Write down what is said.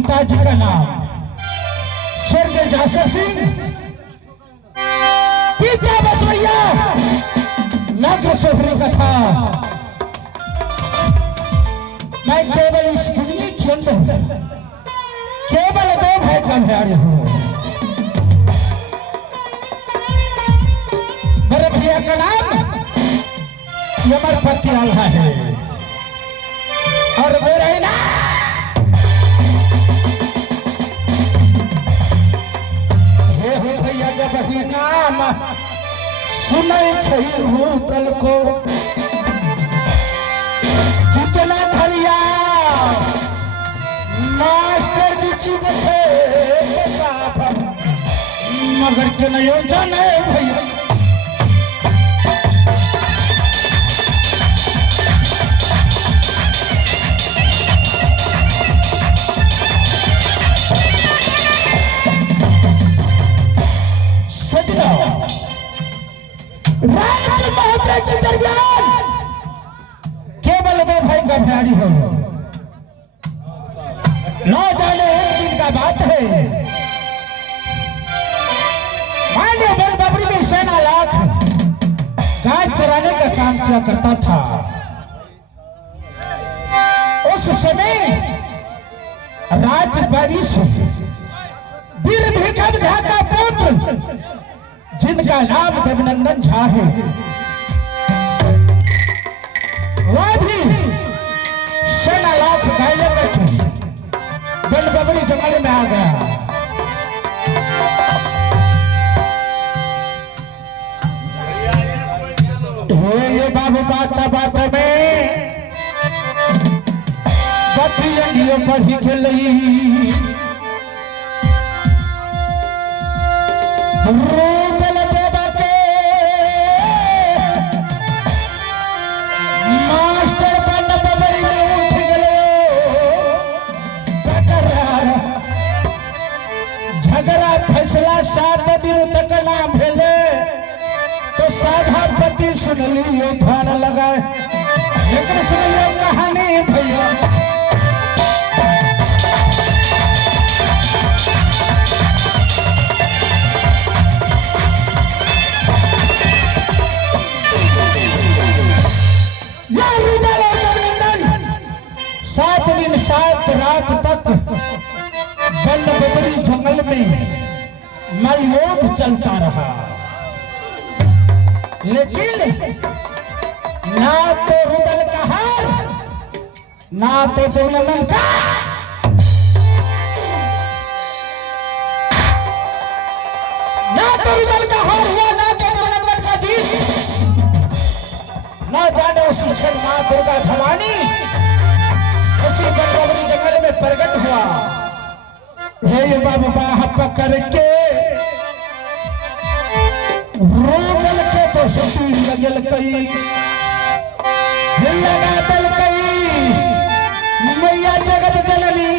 पिताजी का नाम स्वर्गीय जासर सिंह, पिता बसवैया नागेश्वरी का था। मैं केवल इस दुनिया के अंदर केवल दो भाई का प्यारे हूँ। मेरे भैया का नाम यमरपति आल्हा है और मेरा ही नाम भैया जब ही नाम सुनै छै भूतल को कितना धरिया मास्टर जी चुपे मगर के नहीं जाने भैया। राज्य महोत्सव के दरमियान केवल दो भाई का भैयारी हो। न जाने एक दिन का बात है, मान्य बल बबरी में सेना लाख गाय चराने का काम किया करता था। उस समय राज्य परिष वीर भिखम झा का पुत्र जिनका नाम देवनंदन झा है, वह भी सेना लाख गाय लेकर बलबबड़ी जंगल में आ गया। ये बाबू बात में बत्तियों पर ही खेली झगड़ा फैसला 7 दिन तक ना भेले तो सभापति सुनलियो ध्यान लगाए। लेकिन सुनियो कहानी भैया, सात दिन 7 रात तक बलबबड़ी जंगल में मलयोग चलता रहा, लेकिन ना तो रुदल का हार ना तो देवनंदन का। ना तो रुदल का हार हुआ ना तो देवनंदन का जीत। ना जाने उसी क्षण मां दुर्गा भवानी उसी बलबबड़ी जंगल में प्रकट हुआ। हे बाबा बाह पकड़ के रोगल के तो ससुर लगल कई लगा दल कई मैया जगत जननी